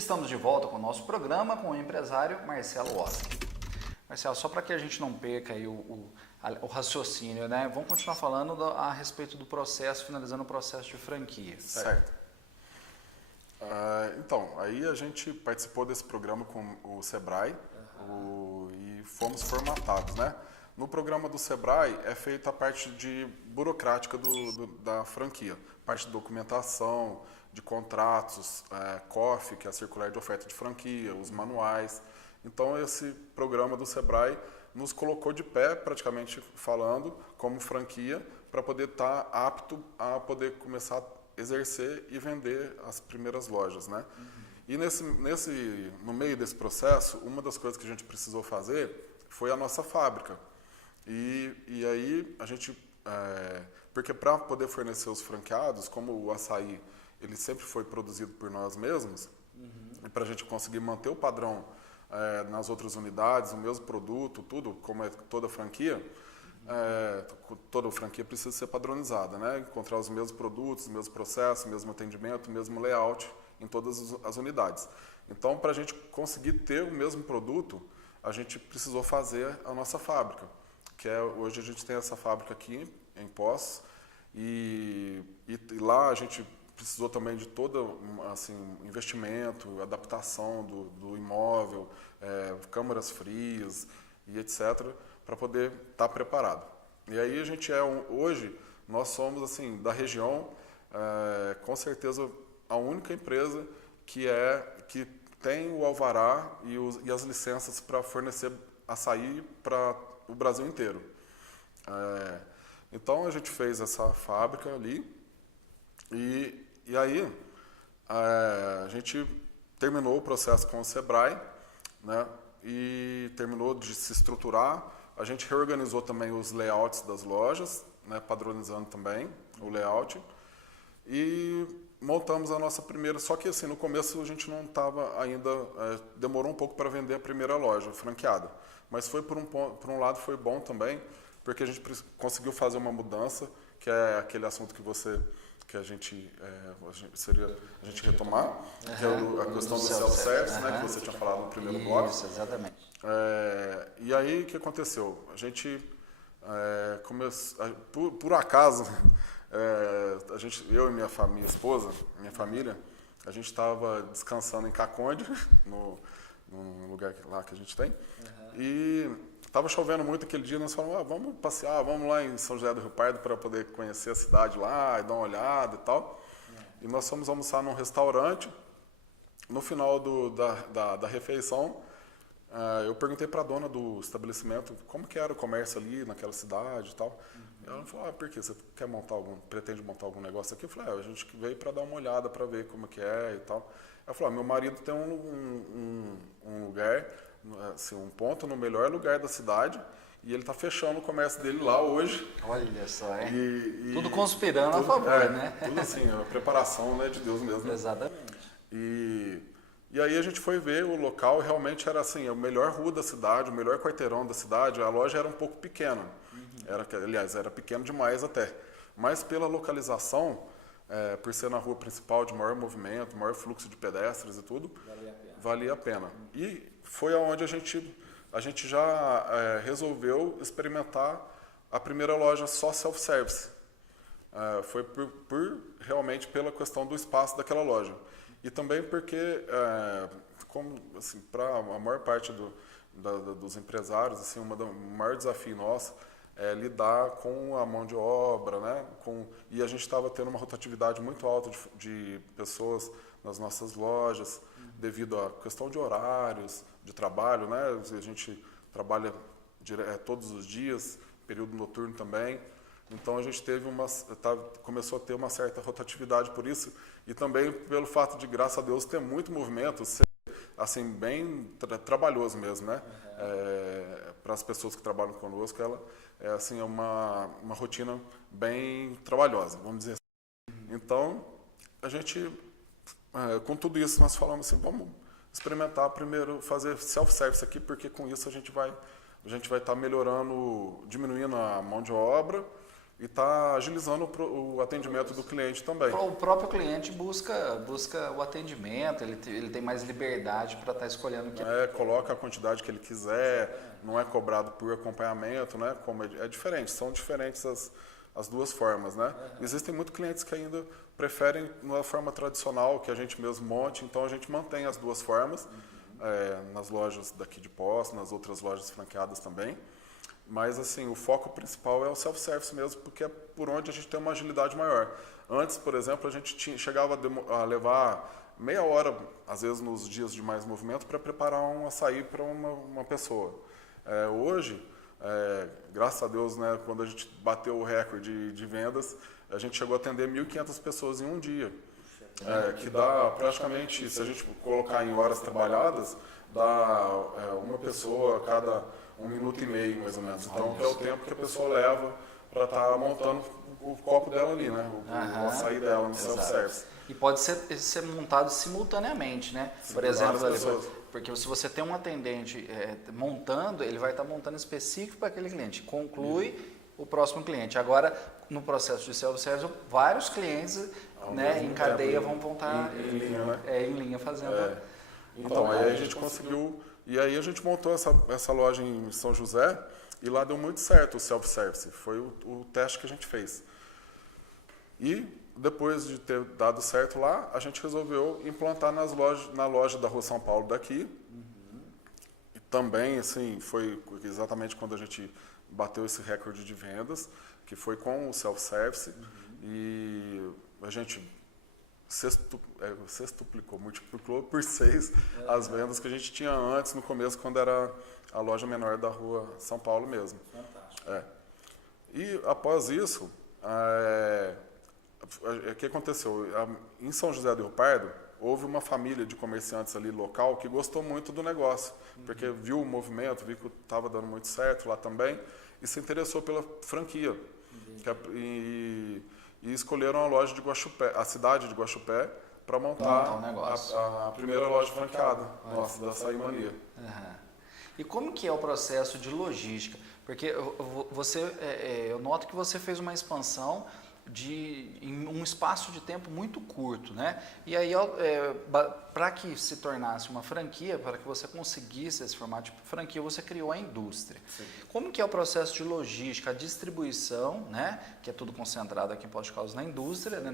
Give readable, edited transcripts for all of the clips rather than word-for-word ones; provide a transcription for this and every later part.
Estamos de volta com o nosso programa com o empresário Marcelo Oski. Marcelo, só para que a gente não perca aí o raciocínio, né? Vamos continuar falando a respeito do processo, finalizando o processo de franquia. Certo. Então, aí a gente participou desse programa com o Sebrae e fomos formatados, né? No programa do Sebrae é feita a parte de burocrática da franquia, parte de documentação, de contratos, COF, que é a circular de oferta de franquia, os manuais. Então esse programa do Sebrae nos colocou de pé, praticamente falando, como franquia, para poder estar apto a poder começar a exercer e vender as primeiras lojas, né? E no meio desse processo, uma das coisas que a gente precisou fazer foi a nossa fábrica. E aí a gente, porque para poder fornecer os franqueados, como o açaí ele sempre foi produzido por nós mesmos, e para a gente conseguir manter o padrão nas outras unidades, o mesmo produto, tudo, como é toda franquia, toda franquia precisa ser padronizada, né? Encontrar os mesmos produtos, os mesmos processos, o mesmo atendimento, o mesmo layout em todas as unidades. Então, para a gente conseguir ter o mesmo produto, a gente precisou fazer a nossa fábrica, hoje a gente tem essa fábrica aqui em Poços, e lá a gente precisou também de todo investimento, adaptação do imóvel, câmaras frias e etc., para poder estar preparado. E aí a gente hoje, nós somos assim, da região, com certeza a única empresa que tem o alvará e as licenças para fornecer açaí para o Brasil inteiro. Então a gente fez essa fábrica ali e aí a gente terminou o processo com o Sebrae, né, e terminou de se estruturar. A gente reorganizou também os layouts das lojas, né, padronizando também o layout, e montamos a nossa primeira, só que assim, no começo a gente não estava ainda, demorou um pouco para vender a primeira loja franqueada, mas foi por um lado foi bom também, porque a gente conseguiu fazer uma mudança, que é aquele assunto que a gente retomar, que é a questão do self-service, né, que você tinha falado no primeiro bloco. Isso, exatamente. E aí o que aconteceu? A gente por acaso, eu e minha esposa, minha família, a gente estava descansando em Caconde, no lugar lá que a gente tem, e estava chovendo muito aquele dia, nós falamos, vamos passear, vamos lá em São José do Rio Pardo para poder conhecer a cidade lá e dar uma olhada e tal. E nós fomos almoçar num restaurante. No final da refeição, eu perguntei para a dona do estabelecimento como que era o comércio ali naquela cidade e tal. E ela falou, por quê? Você pretende montar algum negócio aqui? Eu falei, a gente veio para dar uma olhada, para ver como que é e tal. Ela falou, meu marido tem um lugar, assim, um ponto no melhor lugar da cidade, e ele está fechando o comércio dele lá hoje. Olha só, tudo conspirando a favor, né? Tudo assim, a preparação, né, de Deus mesmo. Exatamente. E aí a gente foi ver o local, realmente era assim, a melhor rua da cidade, o melhor quarteirão da cidade. A loja era um pouco pequena, era pequeno demais até, mas pela localização, por ser na rua principal de maior movimento, maior fluxo de pedestres e tudo, valia a pena. E foi aonde a gente já resolveu experimentar a primeira loja só self-service. Foi realmente pela questão do espaço daquela loja. E também porque, assim, para a maior parte dos empresários, assim, o maior desafio nosso é lidar com a mão de obra, né? E a gente estava tendo uma rotatividade muito alta de pessoas nas nossas lojas, devido à questão de horários, de trabalho, né? A gente trabalha todos os dias, período noturno também. Então a gente começou a ter uma certa rotatividade por isso, e também pelo fato de, graças a Deus, ter muito movimento, ser assim, bem trabalhoso mesmo, né? Para as pessoas que trabalham conosco, ela é uma rotina bem trabalhosa, vamos dizer assim. Então, a gente, com tudo isso, nós falamos assim, vamos experimentar primeiro, fazer self-service aqui, porque com isso a gente vai estar melhorando, diminuindo a mão de obra e está agilizando o atendimento do cliente também. O próprio cliente busca o atendimento, ele tem mais liberdade para estar escolhendo o que Coloca a quantidade que ele quiser, não é cobrado por acompanhamento, né? Como é diferente, são diferentes as duas formas, né? Existem muitos clientes que ainda preferem na forma tradicional, que a gente mesmo monte, então a gente mantém as duas formas, nas lojas daqui de Poços, nas outras lojas franqueadas também. Mas, assim, o foco principal é o self-service mesmo, porque é por onde a gente tem uma agilidade maior. Antes, por exemplo, a gente chegava a levar meia hora, às vezes nos dias de mais movimento, para preparar um açaí para uma pessoa. Hoje, graças a Deus, né, quando a gente bateu o recorde de vendas, a gente chegou a atender 1.500 pessoas em um dia. Que dá praticamente, se a gente colocar em horas trabalhadas, dá uma pessoa a cada 1 minuto e meio, mais ou menos. Então, é o tempo que a pessoa leva para estar montando o copo dela ali, né? O açaí dela no self-service. E pode ser montado simultaneamente, né? Sim, por exemplo, pessoas. porque se você tem um atendente montando, ele vai estar montando específico para aquele cliente. Conclui o próximo cliente. Agora, no processo de self-service, vários clientes, né, em cadeia vão estar em linha, né? Em linha fazendo. Então, aí a gente conseguiu. E aí a gente montou essa loja em São José e lá deu muito certo o self-service. Foi o teste que a gente fez. E depois de ter dado certo lá, a gente resolveu implantar na loja da Rua São Paulo daqui. E também, assim, foi exatamente quando a gente bateu esse recorde de vendas, que foi com o self-service. E a gente sextuplicou, multiplicou por 6 as vendas que a gente tinha antes, no começo, quando era a loja menor da Rua São Paulo mesmo. Fantástico. E após isso, o que aconteceu? Em São José do Rio Pardo, houve uma família de comerciantes ali local que gostou muito do negócio, porque viu o movimento, viu que estava dando muito certo lá também, e se interessou pela franquia. E escolheram a cidade de Guaxupé, para montar um negócio. a primeira loja franqueada nossa, da Açaí Mania. E como que é o processo de logística? Porque eu noto que você fez uma expansão em um espaço de tempo muito curto, né? E aí, para que se tornasse uma franquia, para que você conseguisse esse formato de franquia, você criou a indústria. Sim. Como que é o processo de logística, a distribuição, né? Que é tudo concentrado aqui em Poços de Caldas na indústria, né?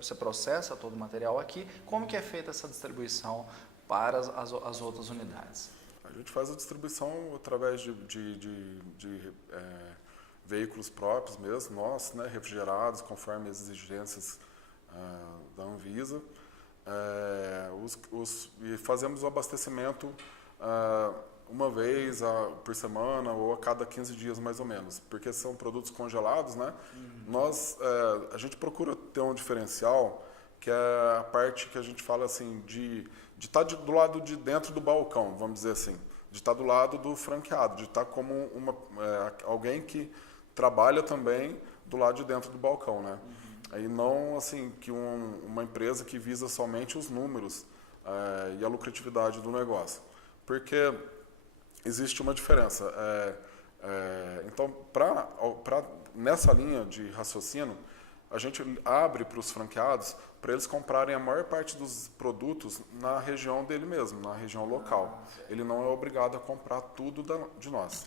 Você processa todo o material aqui. Como que é feita essa distribuição para as outras unidades? A gente faz a distribuição através de veículos próprios mesmo, nossos, né, refrigerados, conforme as exigências da Anvisa. E fazemos o abastecimento uma vez por semana ou a cada 15 dias mais ou menos, porque são produtos congelados, né? A gente procura ter um diferencial, que é a parte que a gente fala assim, de estar do lado de dentro do balcão, vamos dizer assim, de estar do lado do franqueado, de estar como alguém que trabalha também do lado de dentro do balcão, né? Aí não assim que uma empresa que visa somente os números e a lucratividade do negócio, porque existe uma diferença. Então, nessa linha de raciocínio, a gente abre para os franqueados para eles comprarem a maior parte dos produtos na região dele mesmo, na região local. Ele não é obrigado a comprar tudo de nós.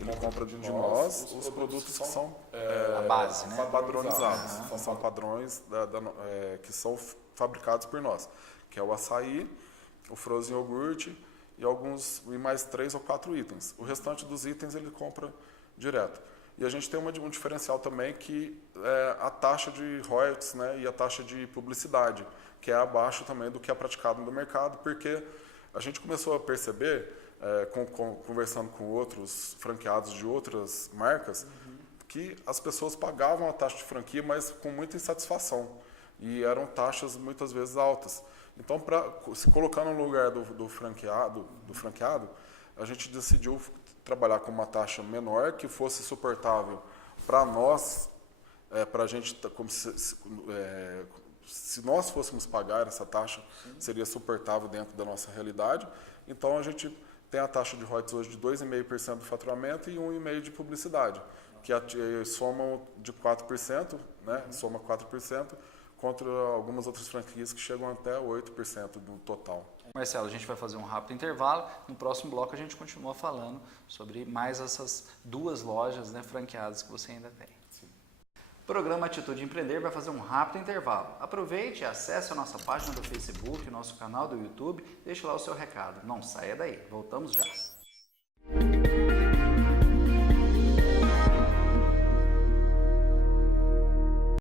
Ele compra de nós os produtos que são a base, né? Padronizados. São padrões que são fabricados por nós, que é o açaí, o frozen iogurte e mais 3 ou 4 itens. O restante dos itens ele compra direto. E a gente tem um diferencial também que é a taxa de royalties, né, e a taxa de publicidade, que é abaixo também do que é praticado no mercado, porque a gente começou a perceber, conversando com outros franqueados de outras marcas, que as pessoas pagavam a taxa de franquia, mas com muita insatisfação. E eram taxas muitas vezes altas. Então, se colocar no lugar do franqueado, a gente decidiu trabalhar com uma taxa menor, que fosse suportável para nós, para a gente, como se nós fôssemos pagar essa taxa, seria suportável dentro da nossa realidade. Então, a gente tem a taxa de royalties hoje de 2,5% do faturamento e 1,5% de publicidade. que somam de 4%, né? Soma 4%, contra algumas outras franquias que chegam até 8% do total. Marcelo, a gente vai fazer um rápido intervalo. No próximo bloco a gente continua falando sobre mais essas 2 lojas, né, franqueadas que você ainda tem. Sim. O programa Atitude Empreender vai fazer um rápido intervalo. Aproveite e acesse a nossa página do Facebook, nosso canal do YouTube, deixe lá o seu recado. Não saia daí, voltamos já.